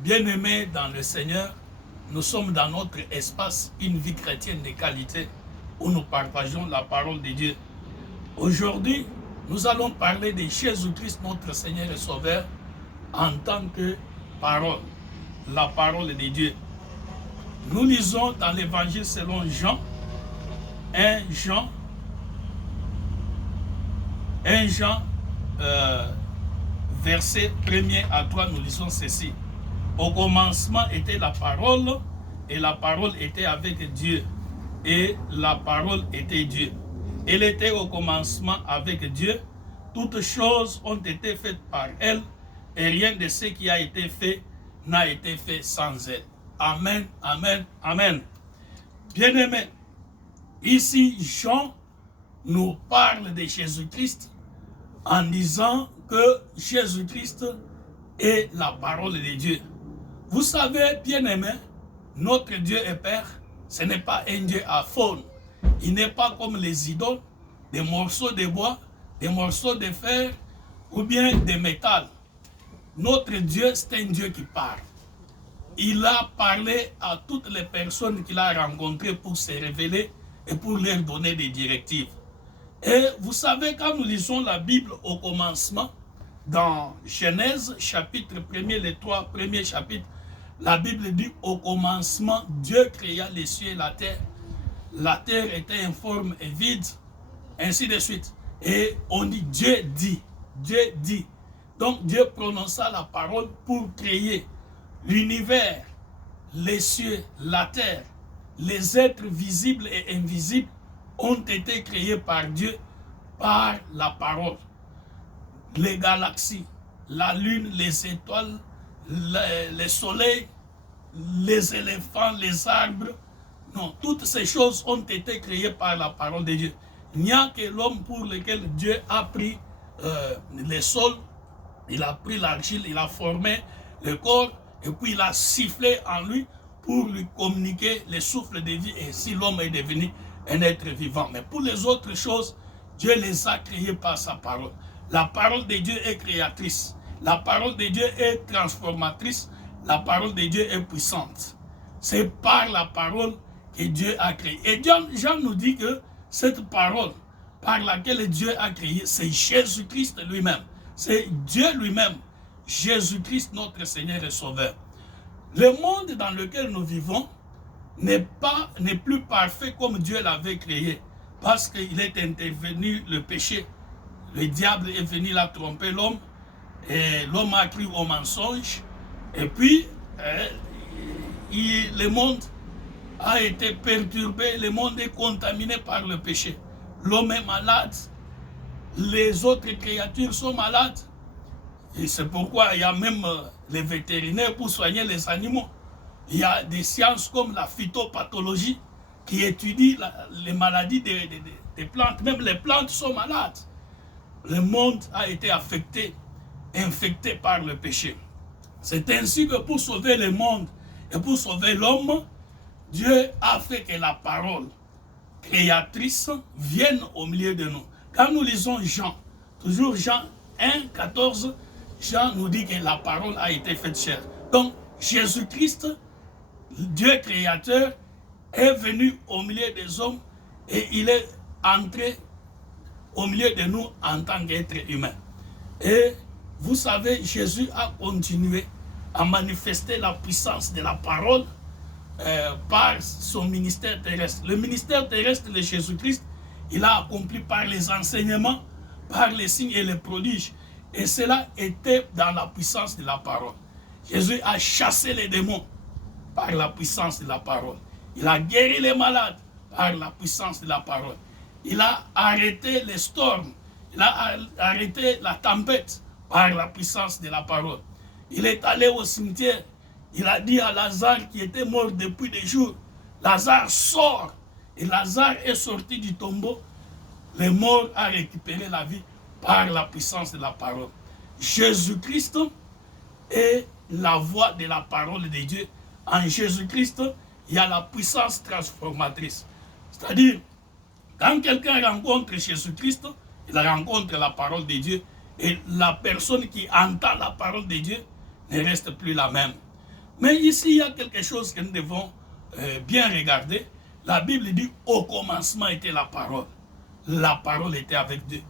Bien-aimés dans le Seigneur, nous sommes dans notre espace Une vie chrétienne de qualité où nous partageons la parole de Dieu. Aujourd'hui, nous allons parler de Jésus-Christ, notre Seigneur et Sauveur, en tant que parole, la parole de Dieu. Nous lisons dans l'évangile selon Jean, 1 Jean, verset 1er à 3, nous lisons ceci. Au commencement était la parole, et la parole était avec Dieu, et la parole était Dieu. Elle était au commencement avec Dieu. Toutes choses ont été faites par elle, et rien de ce qui a été fait n'a été fait sans elle. Amen, amen, amen. Bien-aimés, ici Jean nous parle de Jésus-Christ en disant que Jésus-Christ est la parole de Dieu. Vous savez, bien-aimés, notre Dieu et Père, ce n'est pas un Dieu à faune. Il n'est pas comme les idoles, des morceaux de bois, des morceaux de fer ou bien de métal. Notre Dieu, c'est un Dieu qui parle. Il a parlé à toutes les personnes qu'il a rencontrées pour se révéler et pour leur donner des directives. Et vous savez, quand nous lisons la Bible au commencement, dans Genèse, chapitre 1er, les 3 premiers chapitres, la Bible dit au commencement, Dieu créa les cieux et la terre. La terre était informe et vide, ainsi de suite. Et on dit Dieu dit, Dieu dit. Donc Dieu prononça la parole pour créer l'univers, les cieux, la terre. Les êtres visibles et invisibles ont été créés par Dieu par la parole. Les galaxies, la lune, les étoiles, le soleil, les éléphants, les arbres. Non, toutes ces choses ont été créées par la parole de Dieu. Il n'y a que l'homme pour lequel Dieu a pris les sols, il a pris l'argile, il a formé le corps et puis il a sifflé en lui pour lui communiquer le souffle de vie et ainsi l'homme est devenu un être vivant. Mais pour les autres choses, Dieu les a créées par sa parole. La parole de Dieu est créatrice. La parole de Dieu est transformatrice. La parole de Dieu est puissante. C'est par la parole que Dieu a créé. Et Jean nous dit que cette parole par laquelle Dieu a créé, c'est Jésus-Christ lui-même. C'est Dieu lui-même. Jésus-Christ, notre Seigneur et Sauveur. Le monde dans lequel nous vivons n'est plus parfait comme Dieu l'avait créé. Parce qu'il est intervenu le péché. Le diable est venu là tromper l'homme. Et l'homme a cru au mensonge. Et puis, le monde a été perturbé. Le monde est contaminé par le péché. L'homme est malade. Les autres créatures sont malades. Et c'est pourquoi il y a même les vétérinaires pour soigner les animaux. Il y a des sciences comme la phytopathologie qui étudient les maladies des plantes. Même les plantes sont malades. Le monde a été affecté, infecté par le péché. C'est ainsi que pour sauver le monde et pour sauver l'homme, Dieu a fait que la parole créatrice vienne au milieu de nous. Quand nous lisons Jean, toujours Jean 1, 14, Jean nous dit que la parole a été faite chair. Donc, Jésus-Christ, Dieu créateur, est venu au milieu des hommes et il est entré au milieu de nous en tant qu'être humain. Et vous savez, Jésus a continué à manifester la puissance de la parole par son ministère terrestre. Le ministère terrestre de Jésus-Christ, il a accompli par les enseignements, par les signes et les prodiges. Et cela était dans la puissance de la parole. Jésus a chassé les démons par la puissance de la parole. Il a guéri les malades par la puissance de la parole. Il a arrêté les storms. Il a arrêté la tempête par la puissance de la parole. Il est allé au cimetière. Il a dit à Lazare qui était mort depuis des jours, Lazare sort. Et Lazare est sorti du tombeau. Le mort a récupéré la vie par la puissance de la parole. Jésus-Christ est la voix de la parole de Dieu. En Jésus-Christ, il y a la puissance transformatrice. C'est-à-dire, quand quelqu'un rencontre Jésus-Christ, il rencontre la parole de Dieu et la personne qui entend la parole de Dieu ne reste plus la même. Mais ici, il y a quelque chose que nous devons bien regarder. La Bible dit, au commencement était la parole. La parole était avec Dieu.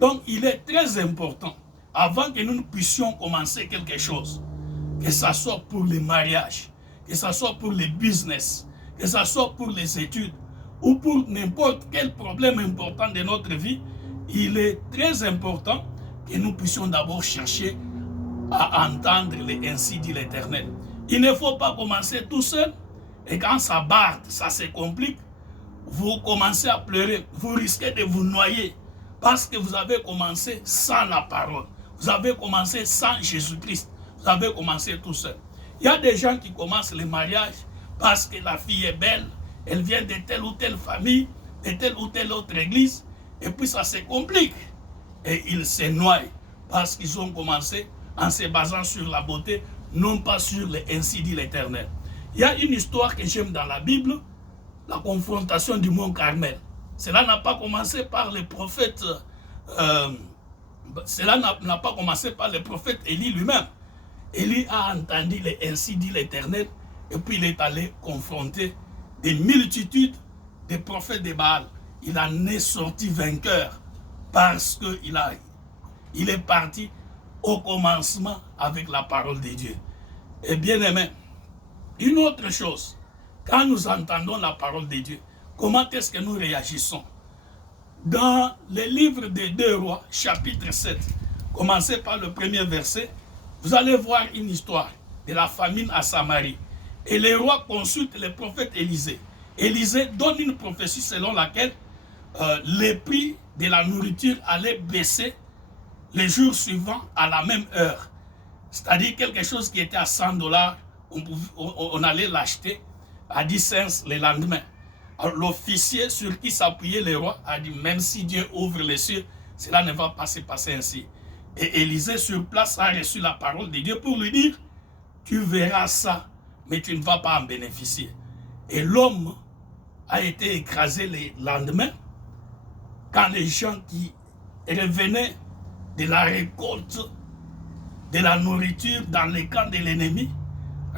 Donc, il est très important, avant que nous puissions commencer quelque chose, que ce soit pour le mariage, que ce soit pour le business, que ce soit pour les études, ou pour n'importe quel problème important de notre vie, il est très important que nous puissions d'abord chercher à entendre les ainsi dit l'Éternel. Il ne faut pas commencer tout seul, et quand ça barde, ça se complique, vous commencez à pleurer, vous risquez de vous noyer, parce que vous avez commencé sans la parole, vous avez commencé sans Jésus-Christ, vous avez commencé tout seul. Il y a des gens qui commencent le mariage parce que la fille est belle, elle vient de telle ou telle famille, de telle ou telle autre église, et puis ça se complique. Et ils se noient parce qu'ils ont commencé en se basant sur la beauté, non pas sur le ainsi dit l'Éternel. Il y a une histoire que j'aime dans la Bible, la confrontation du mont Carmel. Cela n'a pas commencé par le prophète, Élie lui-même. Élie a entendu le ainsi dit l'Éternel, et puis il est allé confronter des multitudes de prophètes de Baal. Il en est sorti vainqueur parce qu'il est parti au commencement avec la parole de Dieu. Et bien aimé, une autre chose, quand nous entendons la parole de Dieu, comment est-ce que nous réagissons? Dans le livre des 2 Rois, chapitre 7, commencez par le premier verset, vous allez voir une histoire de la famine à Samarie. Et le roi consulte le prophète Élisée. Élisée donne une prophétie selon laquelle les prix de la nourriture allaient baisser les jours suivants à la même heure. C'est-à-dire quelque chose qui était à $100, on allait l'acheter à 10 cents le lendemain. Alors l'officier sur qui s'appuyait le roi a dit, même si Dieu ouvre les cieux, cela ne va pas se passer ainsi. Et Élisée sur place a reçu la parole de Dieu pour lui dire, tu verras ça, mais tu ne vas pas en bénéficier. Et l'homme a été écrasé le lendemain quand les gens qui revenaient de la récolte de la nourriture dans les camps de l'ennemi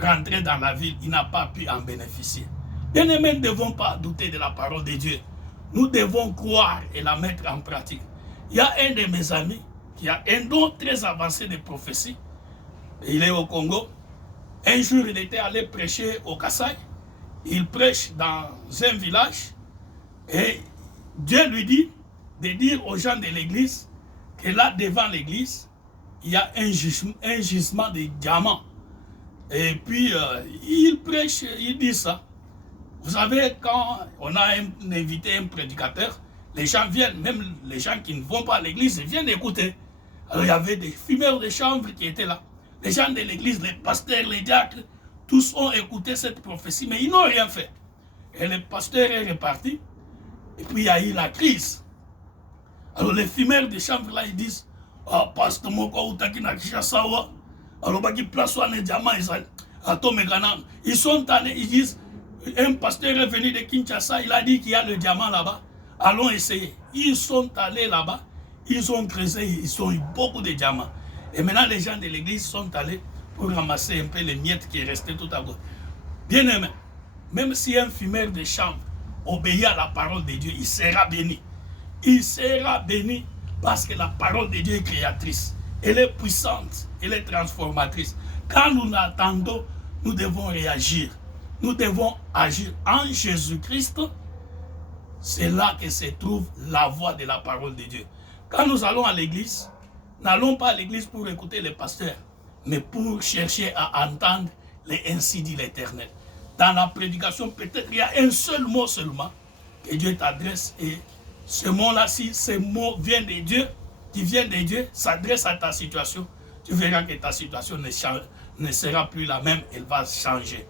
rentraient dans la ville, il n'a pas pu en bénéficier. Bien-aimés, nous ne devons pas douter de la parole de Dieu. Nous devons croire et la mettre en pratique. Il y a un de mes amis qui a un don très avancé de prophétie. Il est au Congo. Un jour, il était allé prêcher au Kassai. Il prêche dans un village. Et Dieu lui dit de dire aux gens de l'église que là, devant l'église, il y a un gisement de diamants. Et puis, il prêche, il dit ça. Vous savez, quand on a invité un prédicateur, les gens viennent, même les gens qui ne vont pas à l'église, ils viennent écouter. Alors, il y avait des fumeurs de chanvre qui étaient là. Les gens de l'église, les pasteurs, les diacres, tous ont écouté cette prophétie, mais ils n'ont rien fait. Et le pasteur est reparti. Et puis, il y a eu la crise. Alors, les fumeurs de chanvre, là, ils disent, ah, pasteur, ils sont allés, ils disent, un pasteur est venu de Kinshasa, il a dit qu'il y a le diamant là-bas. Allons essayer. Ils sont allés là-bas, ils ont creusé, ils ont eu beaucoup de diamants. Et maintenant, les gens de l'église sont allés pour ramasser un peu les miettes qui restaient tout à gauche. Bien aimé, même si un fumeur de chambre obéit à la parole de Dieu, il sera béni. Il sera béni parce que la parole de Dieu est créatrice. Elle est puissante, elle est transformatrice. Quand nous l'attendons, nous devons réagir. Nous devons agir en Jésus-Christ. C'est là que se trouve la voix de la parole de Dieu. Quand nous allons à l'église, n'allons pas à l'église pour écouter les pasteurs, mais pour chercher à entendre les ainsi dit l'Éternel. Dans la prédication, peut-être il y a un seul mot seulement que Dieu t'adresse, et ce mot-là, si ce mot vient de Dieu, qui vient de Dieu, s'adresse à ta situation, tu verras que ta situation ne sera plus la même, elle va changer.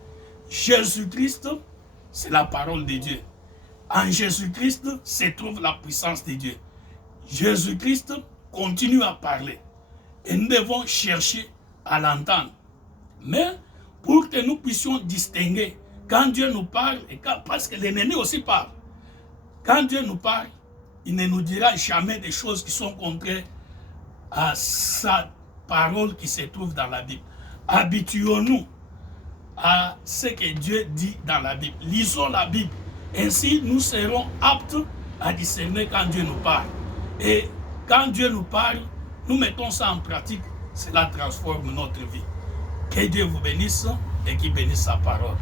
Jésus-Christ, c'est la parole de Dieu. En Jésus-Christ se trouve la puissance de Dieu. Jésus-Christ continue à parler. Et nous devons chercher à l'entendre. Mais pour que nous puissions distinguer quand Dieu nous parle, et parce que l'ennemi aussi parle. Quand Dieu nous parle, il ne nous dira jamais des choses qui sont contraires à sa parole qui se trouve dans la Bible. Habituons-nous à ce que Dieu dit dans la Bible. Lisons la Bible. Ainsi, nous serons aptes à discerner quand Dieu nous parle. Et quand Dieu nous parle, nous mettons ça en pratique, cela transforme notre vie. Que Dieu vous bénisse et qu'il bénisse sa parole.